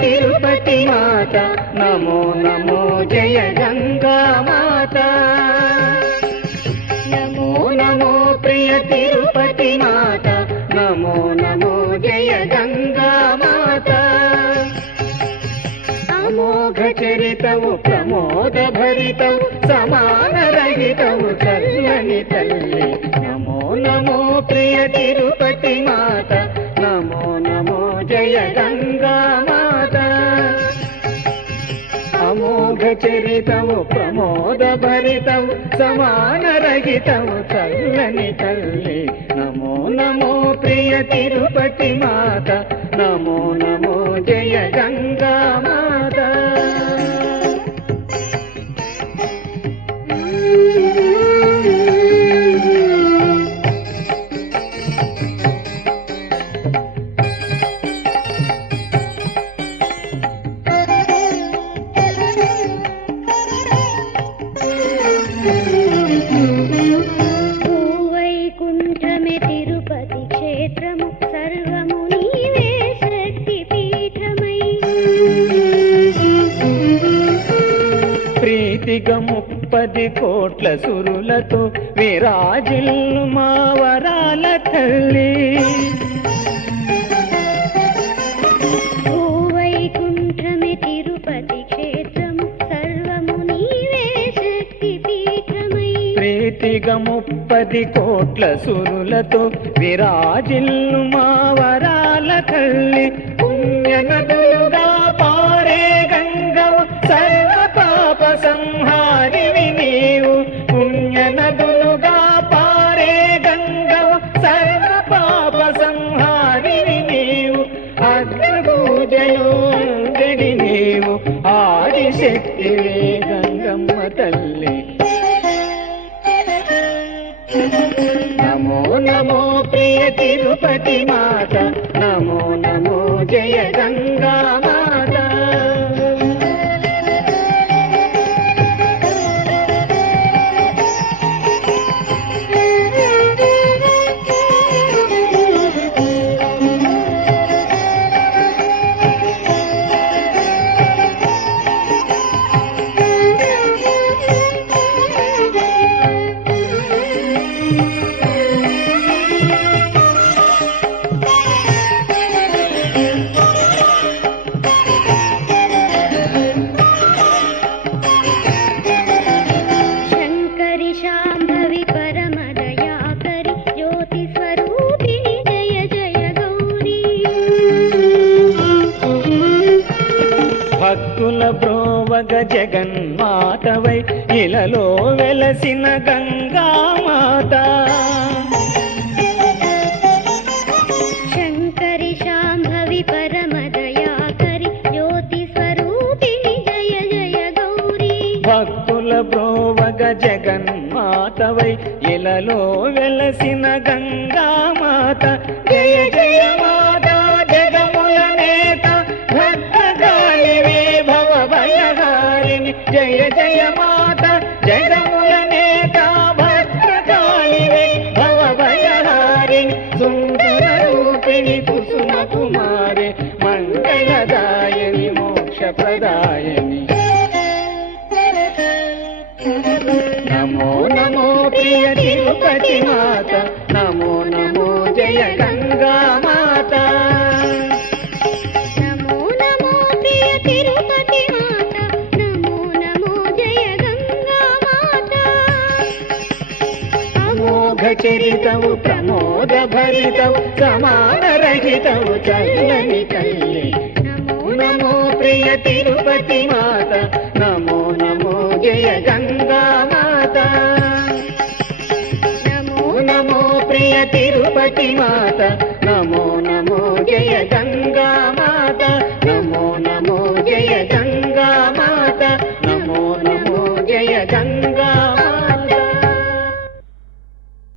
తిరుపతి మాత నమో నమో జయ గంగా మాత నమో నమో ప్రియ తిరుపతి మాత నమో నమో జయ గంగా మాత అమోఘ చరితవు ప్రమోద భరితవు సమాన రహితవు చల్లని తల్లి నమో నమో ప్రియ తిరుపతి మాత నమో నమో జయ గంగా మాత అమోఘ చరితవు ప్రమోద భరితవు సమాన రహితవు చల్లని తల్లి నమో నమో ప్రియ తిరుపతి మాత నమో నమో జయ గంగా మాత ప్రీతిగా 30 కోట్ల సురులతో విరాజిల్లు మా వరాల తల్లి వైకుంఠమే తిరుపతి క్షేత్రము సర్వము నీవే శక్తి పీఠమై ప్రీతిగా 30 కోట్ల సురులతో విరాజిల్లు మా వరాల తల్లి పుణ్య నదులుగా పారే గంగవు సర్వ పాప సంహారివి నీవు పుణ్య నదులుగా పారే గంగవు సర్వ పాప సంహారివి నీవు అగ్రపూజలు గడి నీవు ఆదిశక్తివే గంగమ్మ తల్లి నమో నమో ప్రియ తిరుపతి మాత నమో నమో జయ గంగా మాత భక్తుల బ్రోవగ జగన్మాతవై ఇలలో వెలసిన గంగామాత శంకరి శాంభవి పరమదయాకరి జ్యోతి స్వరూపిణి జయ జయ గౌరీ భక్తుల బ్రోవగ జగన్మాతవై ఇలలో వెలసిన గంగామాత జయ జయ మాత జగముల నేత భద్రకాళివే భవభయహారిణి జయ జయ మాత జగముల నేత భద్రకాళివే భవభయహారిణి సుందర రూపిణి కుసుమ కుమారి మంగళదాయని మోక్షప్రదాయని నమో నమో ప్రియ తిరుపతి మాత నమో నమో జయ గంగా మాత నమో నమో ప్రియ తిరుపతి మాత నమో నమో జయ గంగా మాత అమోఘ చరితవు ప్రమోద భరితవు సమాన రహితవు చల్లని తల్లి నమో నమో ప్రియ తిరుపతి మాత నమో నమో జయ గంగా మాత నమో నమో ప్రియ తిరుపతి మాత